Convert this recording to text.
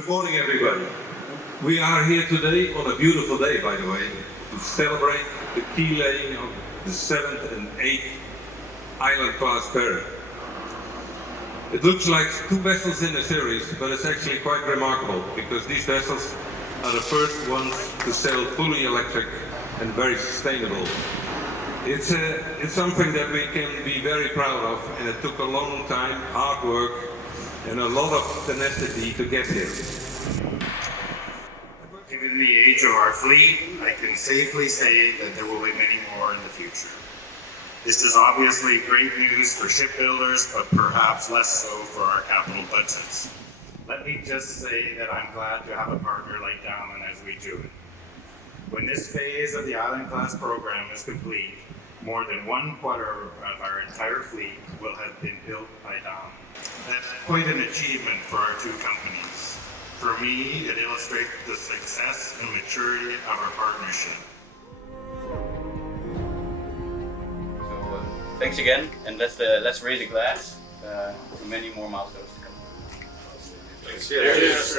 Good morning, everybody. We are here today on a beautiful day, by the way, to celebrate the keel laying of the 7th and 8th island-class ferry. It looks like two vessels in a series, but it's actually quite remarkable because these vessels are the first ones to sail fully electric and very sustainable. It's something that we can be very proud of, and it took a long time, hard work, and a lot of tenacity to get here. Given the age of our fleet, I can safely say that there will be many more in the future. This is obviously great news for shipbuilders, but perhaps less so for our capital budgets. Let me just say that I'm glad to have a partner like Damen as we do it. When this phase of the Island-class program is complete, more than 1/4 of our entire fleet will have been built by Damen. That's quite an achievement for our two companies. For me, it illustrates the success and maturity of our partnership. So thanks again, and let's raise a glass for many more milestones to come. Thanks. Yes.